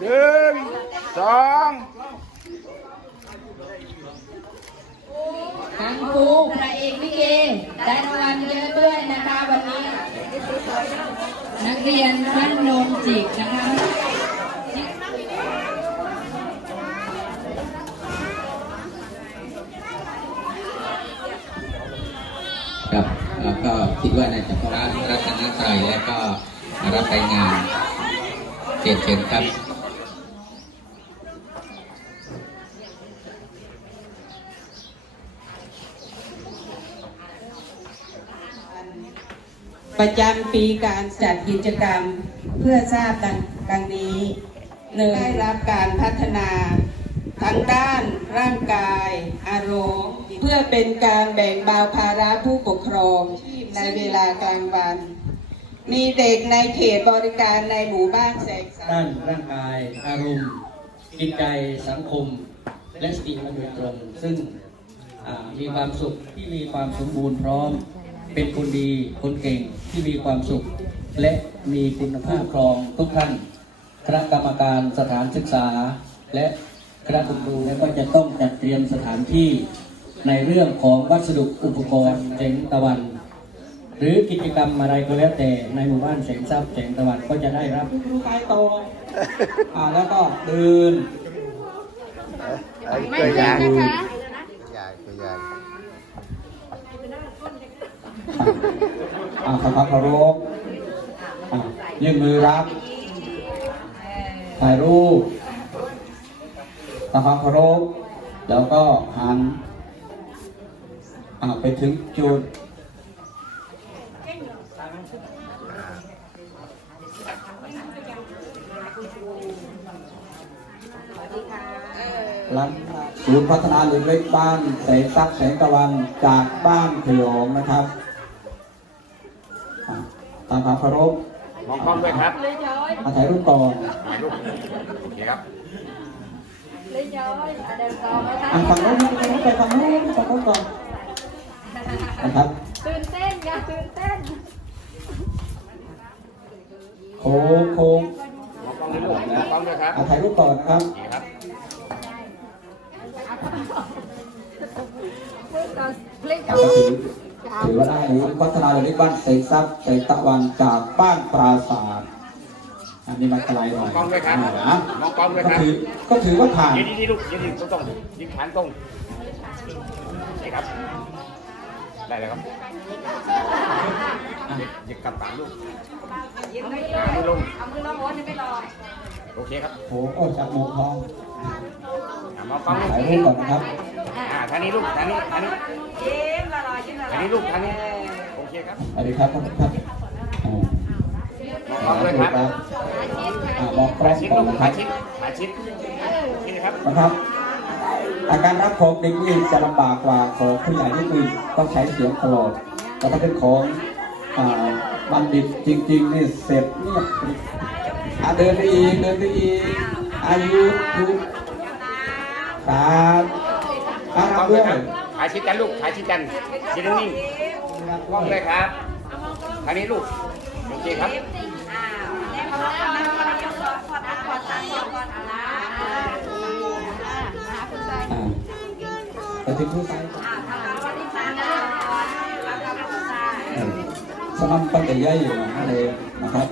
หนึ่งสองทั้งครูพระเอกลิเกได้รางวัลเยอะด้วยนะคะวันนี้ นักเรียนบ้านโนนจิกนะคะครับแล้วก็คิดว่าน่าจะพระรัตนตรัยและก็รับรายงานเชิญเชิญครับ ประจำปีการจัดกิจกรรมเพื่อทราบดังดังนี้หนึ่งได้รับการพัฒนาทั้งด้านร่างกาย อารมณ์ เพื่อเป็นการแบ่งเบาภาระผู้ปกครองในเวลากลางวัน มีเด็กในเขตบริการในหมู่บ้านแสงสาด้านร่างกาย อารมณ์จิตใจสังคม และสติมาโดยตรง ซึ่งมีความสุขที่มีความสมบูรณ์พร้อม เป็นคนดีคนเก่งที่มีความสุข และมีคุณภาพครองทุกท่านคณะกรรมการสถานศึกษา และคณะคุณครูเนี่ยก็จะต้องจัดเตรียมสถานที่ในเรื่องของวัสดุอุปกรณ์เจ๋งตะวัน หรือกิจกรรมอะไรก็แล้วแต่ในหมู่บ้านแสงทรัพย์แสงตะวันก็จะได้รับรู้ไปต่ออ่าแล้วก็เดิน ไม่ตัวอย่างตัวอย่างตัวอย่าง อ่าขอความเคารพอ่ายื่นมือรับ ถ่ายรูปขอความเคารพแล้วก็หันอ่าไปถึงจุดร้านศูนย์พัฒนาเด็กเล็กบ้านแสงซักดิ์แสงตะวันจากบ้านขยองนะครับอะ ตามความเคารพมองกล้องด้วยครับมาถ่ายรูปก่อนถ่ายรูปโอเคครับอะฝั่งโน้นนะไปฝั่งโน้นฝั่งโน้นก่อนนะครับตื่นเต้นอย่าตื่นเต้นโค้งโค้งมองกล้องด้วยลูกมองกล้องด้วยครับอะถ่ายรูปก่อนนะครับโอเคครับก็ถือ ถือว่าได้ศูนย์พัฒนาเด็กเล็กบ้านแสงซักดิ์แสงตะวันจากบ้านปราศาสตร์อันนี้มาไกลหน่อยมองกล้องด้วยครับนะมองกล้องด้วยก็ครับถือก็ถือว่าผ่านยืนดีๆลูกยืนดีตรงๆยืนขานตรงนี่ครับ ได้แล้วครับหยิบกำปากลูกเอามือลงเอามือลงโอเคครับโอ้โหจากหมวกทองอะ มองกล้องลูกถ่ายรูปก่อนนะครับอ่าท่างนี้ลูกท่างนี้ท่างนี้ท่างนี้ลูกท่างนี้โอเคครับสวัสดีครับท่านผู้ชมอ่ามองกล้องด้วยครับอ่ามองกล้ขาองชิดก่อลูนกนะคขารับชิดขาชิดนี่นะครับนะครับ อาการรับของเด็กนี่จะลำบากกว่าของผู้ใหญ่ที่คือต้องใช้เสียงตลอดแต่ถ้าเป็นของอ่าบัณฑิตจริงๆนี่เสร็จเงียบอะเดินไปอีกเดินไปอีกอายุทุก ครับอะกล้องด้ด้ววยยครับขาชิดกันลูกขาชิดกันยืนนิ่งๆกล้องด้วยครับทางนี้ลูกโอเคครับอ่าไปถึงผู้ชายเออสนามปัญญาใหญ่อยู่นะเลยนะครับ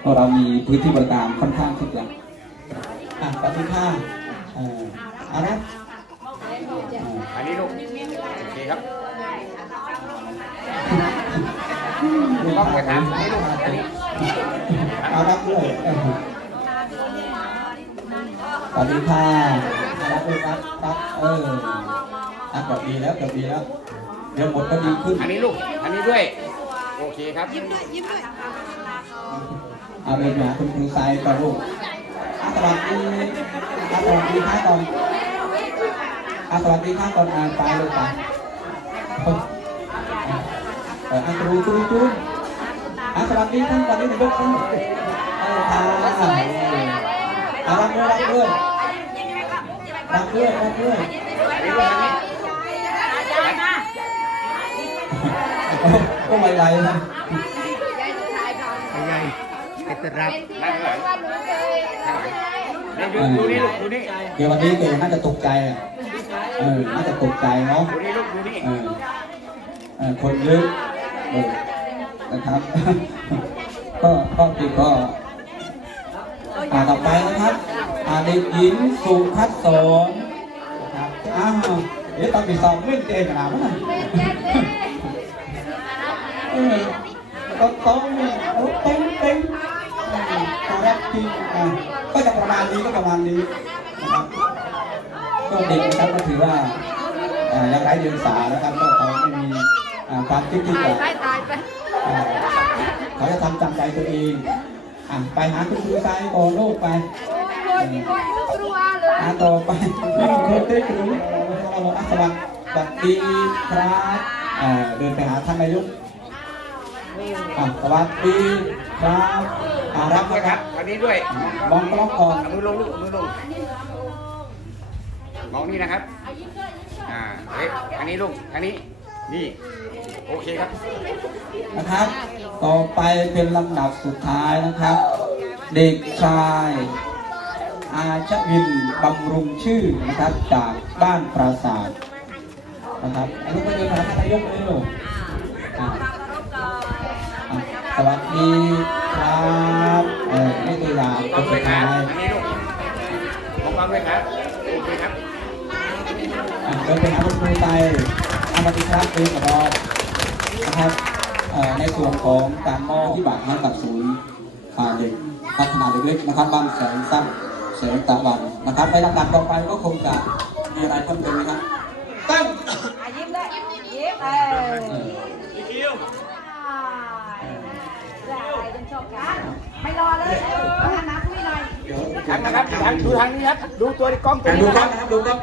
เพราะเรามีพื้นที่บริการค่อนข้างที่จะอะปฏิภาณเอ่ออารักอ่าทางนี้ลูกโอเคครับกล้องด้วยครับทางนี้ลูกทางนี้อารักด้วยเออปฏิภาณอารักด้วยครับครับเอออะเกับดีแล้วเกับดีแล้ว เดี๋ยวหมดก็ดีขึ้นทางนี้ลูกทางนี้ด้วย โอเคครับเอาเดินหาคุณครูทรายก่อนลูกอาส วัสดีอาสวัสดีค่ะก่อนอาสวัสดีค่ะก่อนอ่านไปลูกไปอออาครูครูครูอาสวัสดีท่านก่อนนี่หนึ่งยกขึ้นเออค่ะอารักด้วยรักด้วยรักด้วยรักด้วยโอ้ไม่ไรนะนั่งข้างหลังนี่ ดูดูนี่ลูกดูนี่เดี๋ยววันนี้เกน่าจะตกใจอะเออน่าจะตกใจเนาะดูนี่ลูกดูนี่เออเออคนเยอะเออนะครับ ก็ก็ติดก็อ่าต่อไปนะครับอ่าเด็กหญิงสุพัฒสอนนะครับอ้าวเดี๋ยวตอนปีสองเล่นเกมกันนะมั้งเออก็ต้องโอ้เต็งเต็งตัวแรกจริงอะ นี้ก็ประมาณนี้นะครับก็เด็กนะครับก็ถือว่าอ่ายังไร้เดียงสานะครับก็เขาไม่มีอ่าความคิดที่จะอ่าเขาจะทำจำใจตัวเองอะไปหาคุณครูทรายก่อนลูกไปหาต่อไปนี่โค้ชได้คุณเราอัศวัสสวัสดีครับอ่าเดินไปหาท่านนายกอะสวัสดีครับ อ่ารัรับบด้วนะยคครัรับบอันนี้ด้วย มองกล้องก่อนเอามือลงลูกเอามือลง มองนี่นะครับ อ่าเฮ้ยอันนี้ลูกอันนี้ นี่ โอเคครับ นะครับ ต่อไปเป็นลำดับสุดท้ายนะครับ เด็กชาย อาชวินบำรุงชื่อนะครับจากบ้านปราศาสตร์นะครับอันนี้ก็เดินทางท่านนายกเลยลูกอะอะสวัสดี ครับเออนี่ตัวอย่างมคองนด้วสุยดครัท้าบยอันนี้ลูกมองกล้องด้วยครับโอเคครับอะเดินไปหาคุณครูไตอามาติครับเป็นรองนะครับเอ่อในส่วนของการมอบที่บัตรให้กับศูนย์อ่าเด็กพัฒนาเด็กเล็กนะครับบ้านแสงสั้นแสงตะวันนะครับในลำดับต่อไปก็คงจะมีอะไรเพิ่มเติมไหมครับตั้งยิ้มเลยยิ้มเออได้ยังชอบกัน ไม่รอเลยเอาหันหน้าคุยหน่อยเดี๋ยวทางนะครับทางดูทางนี้ครับ ดูตัวในกล้องตัวอะนี้ดูนะกคล้อรังบนะครับดูกล้อง